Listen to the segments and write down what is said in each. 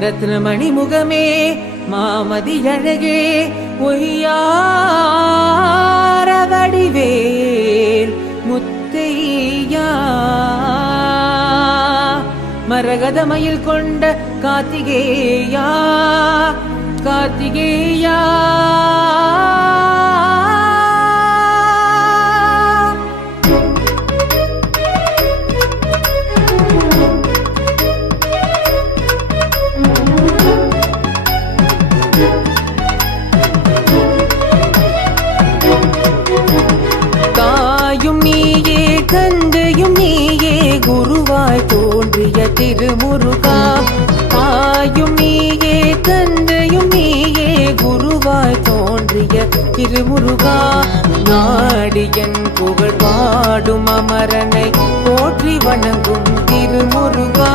ரத்னமணி முகமே மாமதி அழகே ஒய்யார வடிவேல் முத்தையா மரகதமயில் கொண்ட கார்த்திகேயா கார்த்திகேயா தந்தையும் நீயே குருவாய் தோன்றிய திருமுருகா தாயும் நீயே தந்தையும் நீயே குருவாய் தோன்றிய திருமுருகா நாடியன் புகழ் பாடும் அமரனை போற்றி வணங்கும் திருமுருகா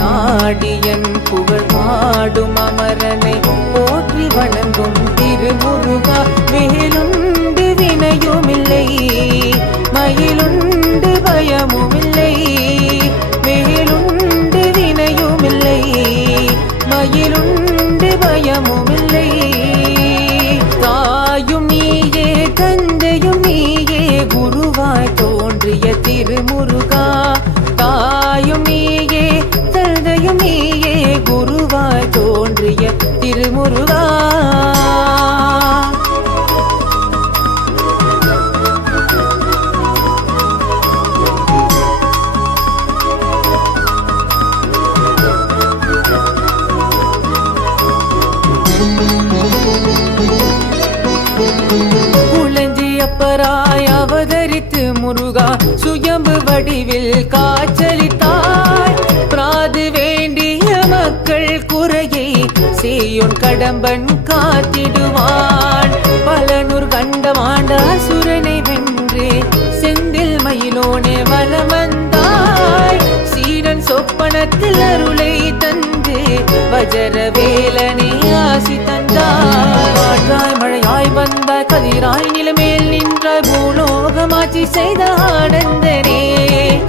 நாடியன் புகழ் பாடும் அமரனை போற்றி வணங்கும் திருமுருகா வேலுண்டு வினையுமில்லை மயிலுண்டு பயமுமில்லை வேலுண்டு வினையுமில்லை மயிலுண்டு பயமுமில்லை தாயும் நீயே தந்தையும் நீயே குருவாய் தோன்றிய திருமுருகா தாயும் நீயே தந்தையும் நீயே குருவாய் தோன்றிய திருமுருகா குளஞ்சியப்பராய் அவதரித்து முருகா சுயம்பு வடிவில் காய்ச்சலித்தாய் பிராது வேண்டிய மக்கள் குறையை சேயோன் கடம்பன் காத்திடுவான் பலனூர் கண்டமாண்ட அசுரனை வென்று செந்தில் மயிலோனே வலம் வந்தாய் சீடன் சொப்பனத்தில் அருளை தந்து வஜர வேலனை ஆசி தந்தாய் மழையாய் வந்த கதிராய் நிலமேல் நின்ற பூலோகமாட்சி செய்த ஆனந்தனே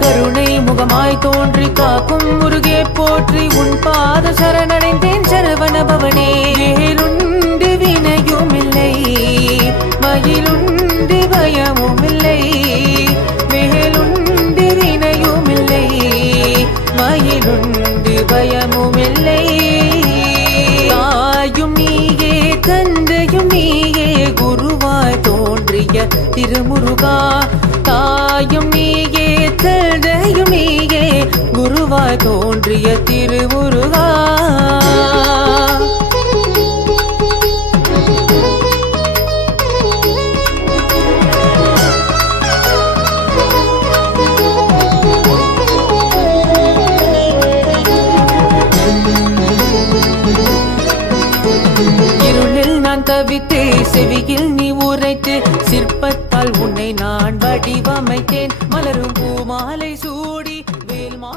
கருணை முகமாய் தோன்றி காக்கும் முருகே போற்றி உன் பாத சரணடைந்தேன் சரவண பவனே வேலுண்டு வினையுமில்லை மயிலுண்டு பயமுமில்லை வேலுண்டு வினையுமில்லை மயிலுண்டு பயமுமில்லை தாயும் நீயே தந்தையும் நீயே குருவாய் தோன்றிய திருமுருகா தாயும் நீயே தந்தையும் நீயே குருவாய் தோன்றிய திருமுருகா தவித்து செவியில் நீ உரைத்து சிற்பத்தால் உன்னை நான் வடிவமைத்தேன் மலரும் பூமாலை சூடி வேல்மா